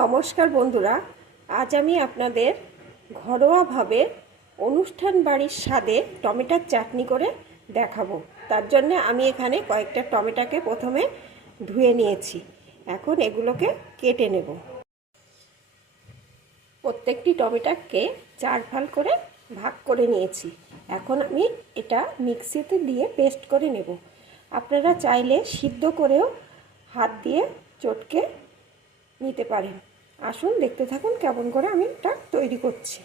নমস্কার বন্ধুরা, আজ আমি আপনাদের ঘরোয়াভাবে অনুষ্ঠান বাড়ির স্বাদে টমেটোর চাটনি করে দেখাবো। তার জন্য আমি এখানে কয়েকটা টমেটোকে প্রথমে ধুয়ে নিয়েছি। এখন এগুলোকে কেটে নেব। প্রত্যেকটি টমেটোকে চার ফাল করে ভাগ করে নিয়েছি। এখন আমি এটা মিক্সিতে দিয়ে পেস্ট করে নেব। আপনারা চাইলে সিদ্ধ করেও হাত দিয়ে চটকে নিতে পারেন আসুন দেখতে থাকুন কেমন করে আমি এটা তৈরি করছি।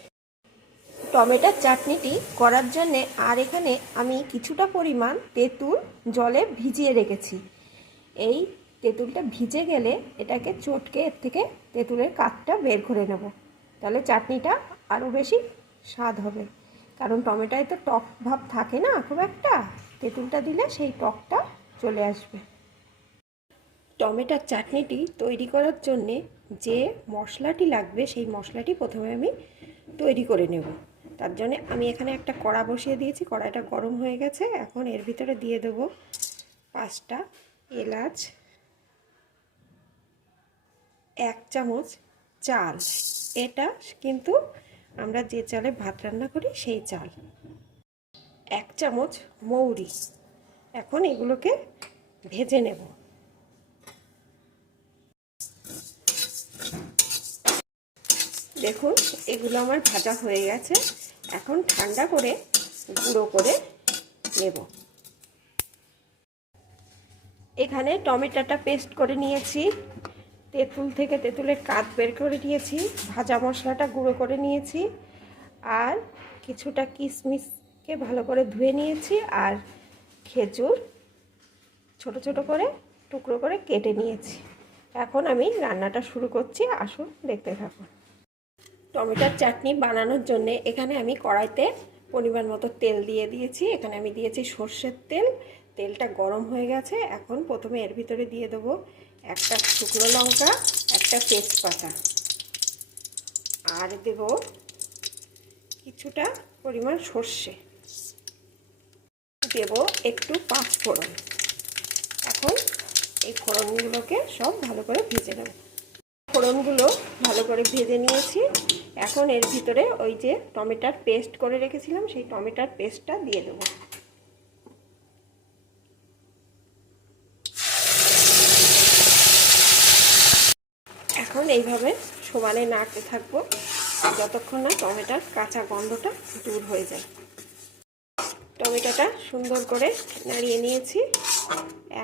টমেটোর চাটনিটি করার জন্যে আর এখানে আমি কিছুটা পরিমাণ তেঁতুল জলে ভিজিয়ে রেখেছি। এই তেঁতুলটা ভিজে গেলে এটাকে চটকে এর থেকে তেঁতুলের কাঠটা বের করে নেব। তাহলে চাটনিটা আরও বেশি স্বাদ হবে। কারণ টমেটোয় তো টক ভাব থাকে না খুব একটা। তেঁতুলটা দিলে সেই টকটা চলে আসবে। টমেটোর চাটনিটি তৈরি করার জন্যে যে মশলাটি লাগবে, সেই মশলাটি প্রথমে আমি তৈরি করে নেব। তার জন্য আমি এখানে একটা কড়া বসিয়ে দিয়েছি, কড়াইটা গরম হয়ে গেছে। এখন এর ভিতরে দিয়ে দেবো পাঁচটা এলাচ, এক চামচ চাল। এটা কিন্তু আমরা যে চালে ভাত রান্না করি, সেই চাল। এক চামচ মৌরি। এখন এগুলোকে ভেজে নেব। দেখুন, এগুলো আমার ভাজা হয়ে গেছে। এখন ঠান্ডা করে গুঁড়ো করে নেব। এখানে টমেটোটা পেস্ট করে নিয়েছি। তেঁতুল থেকে তেঁতুলের কাঠ বের করে নিয়েছি। ভাজা মশলাটা গুঁড়ো করে নিয়েছি। আর কিছুটা কিশমিশকে ভালো করে ধুয়ে নিয়েছি আর খেজুর ছোট ছোট করে টুকরো করে কেটে নিয়েছি। এখন আমি রান্নাটা শুরু করছি। আসুন দেখতে থাকুন। টমেটোর চাটনি বানানোর জন্যে এখানে আমি কড়াইতে পরিমাণ মতো তেল দিয়ে দিয়েছি। এখানে আমি দিয়েছি সর্ষের তেল। তেলটা গরম হয়ে গেছে। এখন প্রথমে এর ভিতরে দিয়ে দেবো একটা শুকনো লঙ্কা, একটা তেজপাতা। আর দেব কিছুটা পরিমাণ সর্ষে। দেব একটু পাঁচ ফোড়ন এখন এই ফোড়নগুলোকে সব ভালো করে ভেজে নেব। ফোড়নগুলো ভালো করে ভেজে নিয়েছি। এখন এর ভিতরে ওই যে টমেটোর পেস্ট করে রেখেছিলাম, সেই টমেটোর পেস্টটা দিয়ে দেবো। এখন এইভাবে সমানে নাড়তে থাকব, যতক্ষণ না টমেটার কাঁচা গন্ধটা দূর হয়ে যায়। টমেটোটা সুন্দর করে নাড়িয়ে নিয়েছি।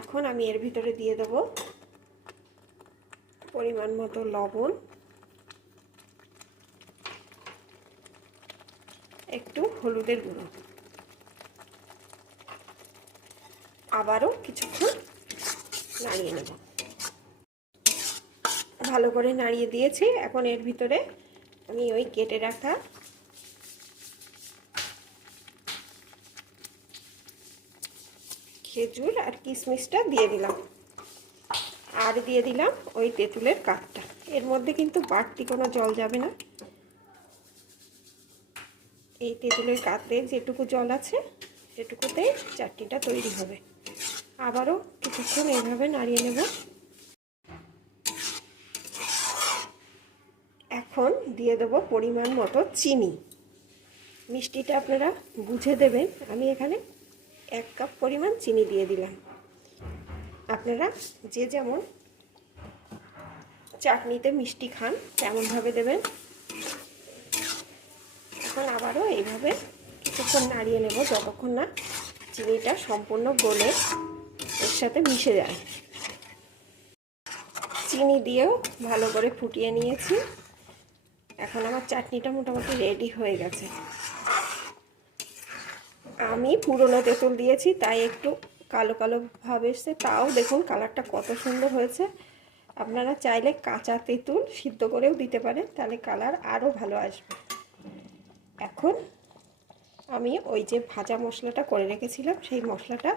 এখন আমি এর ভিতরে দিয়ে দেবো পরিমাণ মতো লবণ। একটু হলুদের গুঁড়ো। আবারও কিছুক্ষণ নাড়িয়ে নেব। ভালো করে নাড়িয়ে দিয়েছি। এখন এর ভিতরে আমি ওই কেটে রাখা খেজুর আর কিশমিশটা দিয়ে দিলাম। আর দিয়ে দিলাম ওই তেঁতুলের কাঠটা এর মধ্যে কিন্তু বাড়তি কোনো জল যাবে না। এই তেঁতুলের কাঠে যেটুকু জল আছে সেটুকুতেই চাটনিটা তৈরি হবে। আবারও কিছুক্ষণ এইভাবে নাড়িয়ে নেব। এখন দিয়ে দেবো পরিমাণ মতো চিনি। মিষ্টিটা আপনারা বুঝে দেবেন। আমি এখানে এক কাপ পরিমাণ চিনি দিয়ে দিলাম। আপনারা যে যেমন চাটনিতে মিষ্টি খান, তেমনভাবে দেবেন। এখন আবারও এইভাবে কিছুক্ষণ নাড়িয়ে নেব, যতক্ষণ না চিনিটা সম্পূর্ণ গলে এর সাথে মিশে যায়। চিনি দিয়েও ভালো করে ফুটিয়ে নিয়েছি। এখন আমার চাটনিটা মোটামুটি রেডি হয়ে গেছে। আমি পুরনো তেঁতুল দিয়েছি, তাই একটু কালো কালো ভাব এসছে। তাও দেখুন কালারটা কত সুন্দর হয়েছে। আপনারা চাইলে কাঁচা তেঁতুল সিদ্ধ করেও দিতে পারেন, তাহলে কালার আরও ভালো আসবে। এখন আমি ওই যে ভাজা মশলাটা করে রেখেছিলাম, সেই মশলাটা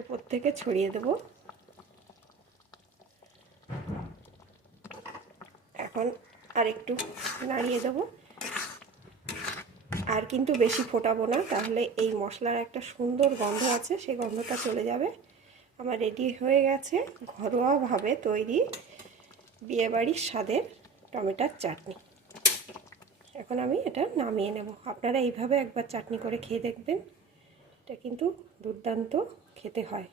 উপর থেকে ছড়িয়ে দেব। এখন আর একটু নাড়িয়ে দেবো। আর কিন্তু বেশি ফোটাবো না, তাহলে এই মশলার একটা সুন্দর গন্ধ আছে সেই গন্ধটা চলে যাবে। আমার রেডি হয়ে গেছে ঘরোয়াভাবে তৈরি বিয়েবাড়ির স্বাদের টমেটোর চাটনি। এখন আমি এটা নামিয়ে নেব। আপনারা এইভাবে একবার চাটনি করে খেয়ে দেখবেন, এটা কিন্তু দুর্দান্ত খেতে হয়।